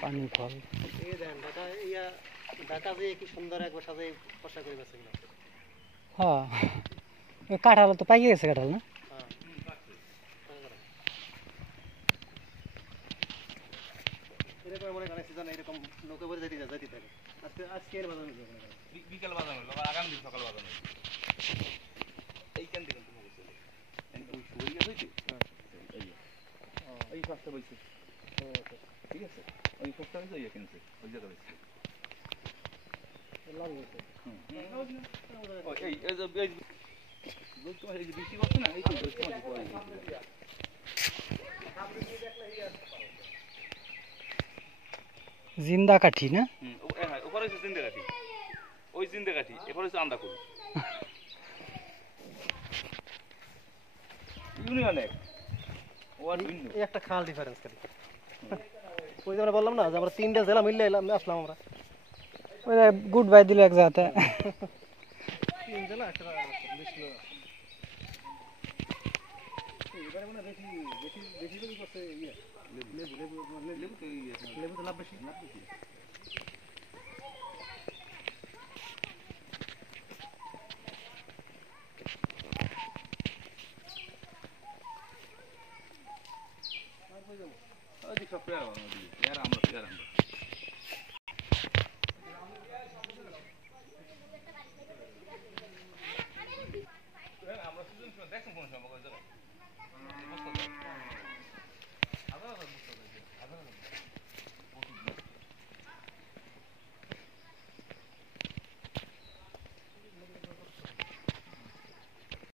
পানি ফল এই দেন ঢাকা ইয়া ঢাকা যে কি সুন্দর একবার সাজাই পশা করে গেছে না। হ্যাঁ ওই কাঁঠাল তো পাইকে গেছে কাঁঠাল না এরকম মনে করেন সিজন এরকম নৌকা করে যেতে থাকে আজকে এর বাজানো বিকাল বাজানো আবার আগামী দিন সকাল বাজানো এইখান থেকে তুমি বলছো ওই শুয়ে গেছে এই ফার্স্টটা বলছে ঠিক আছে ওই ফার্স্টটা হইছে ইয়া কিনছে ওই জায়গা হইছে লাভ হইছে এই এই যে বলতো এই যে বৃষ্টি করছে না এই তো বৃষ্টি পড়ে জিন্দা কাঠি না হ্যাঁ ওপরে হচ্ছে জিন্দা কাঠি ওই জিন্দা কাঠি এরপরে হচ্ছে আন্দা ফুল ইউনিয়নে ওয়ান ভিন্ন এই একটা খাল ডিফারেন্স খালি ওই যে আমরা বললাম না যে আমরা তিনটা জেলা মিললে আসলাম আমরা ওই গুড বাই দিল এক জায়গাতে তিন জেলা একটা মিশলো এবারে মানে বেশি বেশি করছে ইয়ে লেবু তো লাভ বেশি